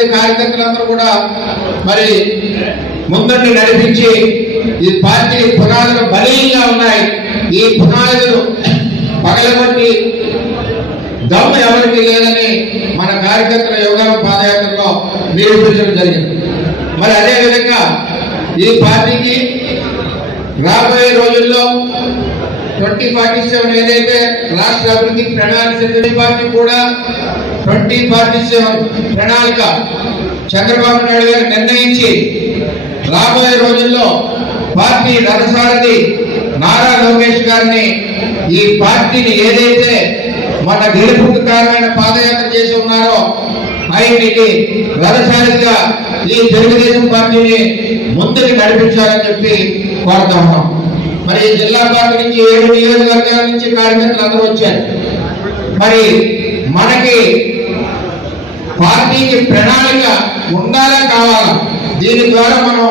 మంది కార్యకర్తలందరూ కూడా మరి ముందుండి నడిపించి ఈ పార్టీ పునాదులు బలీయంగా ఉన్నాయి. ఈ పునాదులు పగలగొట్టి దమ్ము ఎవరికి లేదని మన కార్యకర్తల యోగాల పాదయాత్రలో నిరూపించడం జరిగింది. మరి అదేవిధంగా ఈ పార్టీకి రాబోయే రోజుల్లో 2047 ఏదైతే రాష్ట్ర అభివృద్ధి ప్రణాళిక పార్టీ కూడా 2047 ప్రణాళిక చంద్రబాబు నాయుడు గారు నిర్ణయించి రాబోయే రోజుల్లో పార్టీ రథసారథి నారా లోకేష్ గారిని ఈ పార్టీని ఏదైతే మన గెలుపుకు కారణమైన పాదయాత్ర చేసి ఉన్నారో ఆయనకి రథసారథిగా ఈ తెలుగుదేశం పార్టీని ముందుకు నడిపించాలని చెప్పి కోరుతా ఉన్నాం. మరి జిల్లా పార్టీ నుంచి 7 నియోజకవర్గాల నుంచి కార్యకర్తలు అందరూ వచ్చారు. మరి మనకి పార్టీకి ప్రణాళిక ఉండాలా కావాలా, దీని ద్వారా మనం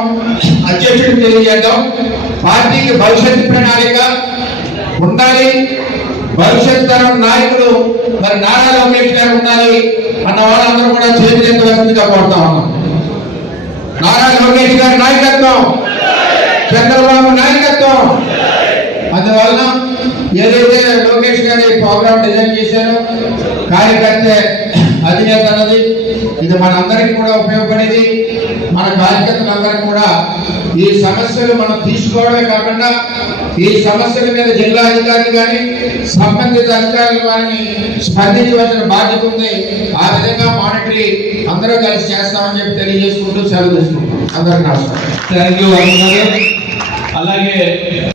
అధ్యక్షుడికి తెలియజేద్దాం. పార్టీకి భవిష్యత్తు ప్రణాళిక ఉండాలి. భవిష్యత్ తరం నాయకుడు మరి నారా లోకేష్ గారు ఉండాలి అన్న వాళ్ళందరూ కూడా చేతులెత్తవలసిందిగా కోరుతా ఉన్నాం. నారా లోకేష్ గారి నాయకత్వం, చంద్రబాబు నాయకత్వం. అందువలన ఏదైతే లోకేష్ గారి ప్రోగ్రామ్ డిజైన్ చేశారో కార్యకర్త అధినేత అన్నది ఇది మనందరికీ కూడా ఉపయోగపడేది. మన కార్యకర్తలందరికీ కూడా ఈ సమస్యలు మనం తీసుకోవడమే కాకుండా ఈ సమస్యల మీద జిల్లా అధికారులు కానీ సంబంధిత అధికారులు వారిని స్పందించవలసిన బాధ్యత ఉంది. ఆ విధంగా మానిటరీ అందరూ కలిసి చేస్తామని చెప్పి తెలియజేసుకుంటూ సెలవు తీసుకుంటాం. అందరికీ నమస్కారం. Thank you. అలాగే